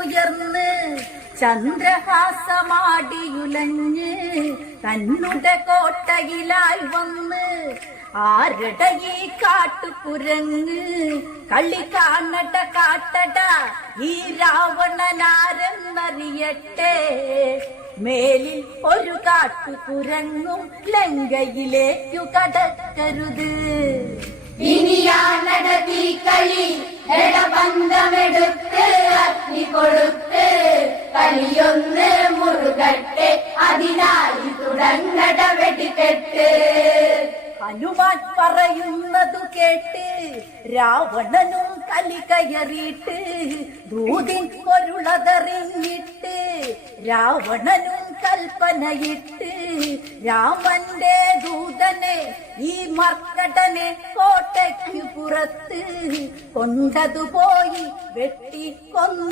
ഉയർന്ന് ചന്ദ്രഹാസമാടിയുലഞ്ഞ് തന്നുടെ കോട്ടയിലായി വന്ന് ആരുടെ ഈ കാട്ടുകുരങ്ങ് കളി കാണട്ട കാട്ടട ഈ രാവണനാരെന്നറിയട്ടെ? മേലിൽ ഒരു കാട്ടുകുരങ്ങും ലങ്കയിലേക്കു കടക്കരുത്. ഇനിയാണടത്തി കളി എടബന്ധമെടുത്ത് കളിയൊന്ന് മുറുകട്ടെ. അതിനായി തുടങ്ങട ഹനുമാൻ പറയുന്നതു കേട്ട് രാവണനും കലി കയറിയിട്ട് ദൂതിൻ പൊരുളതറിഞ്ഞിട്ട് രാവണനും കൽപ്പനയിട്ട് രാമന്റെ ദൂതനെ ഈ മർക്കടനെ കോട്ടയ്ക്ക് പുറത്ത് കൊണ്ടതുപോയി വെട്ടി കൊന്നി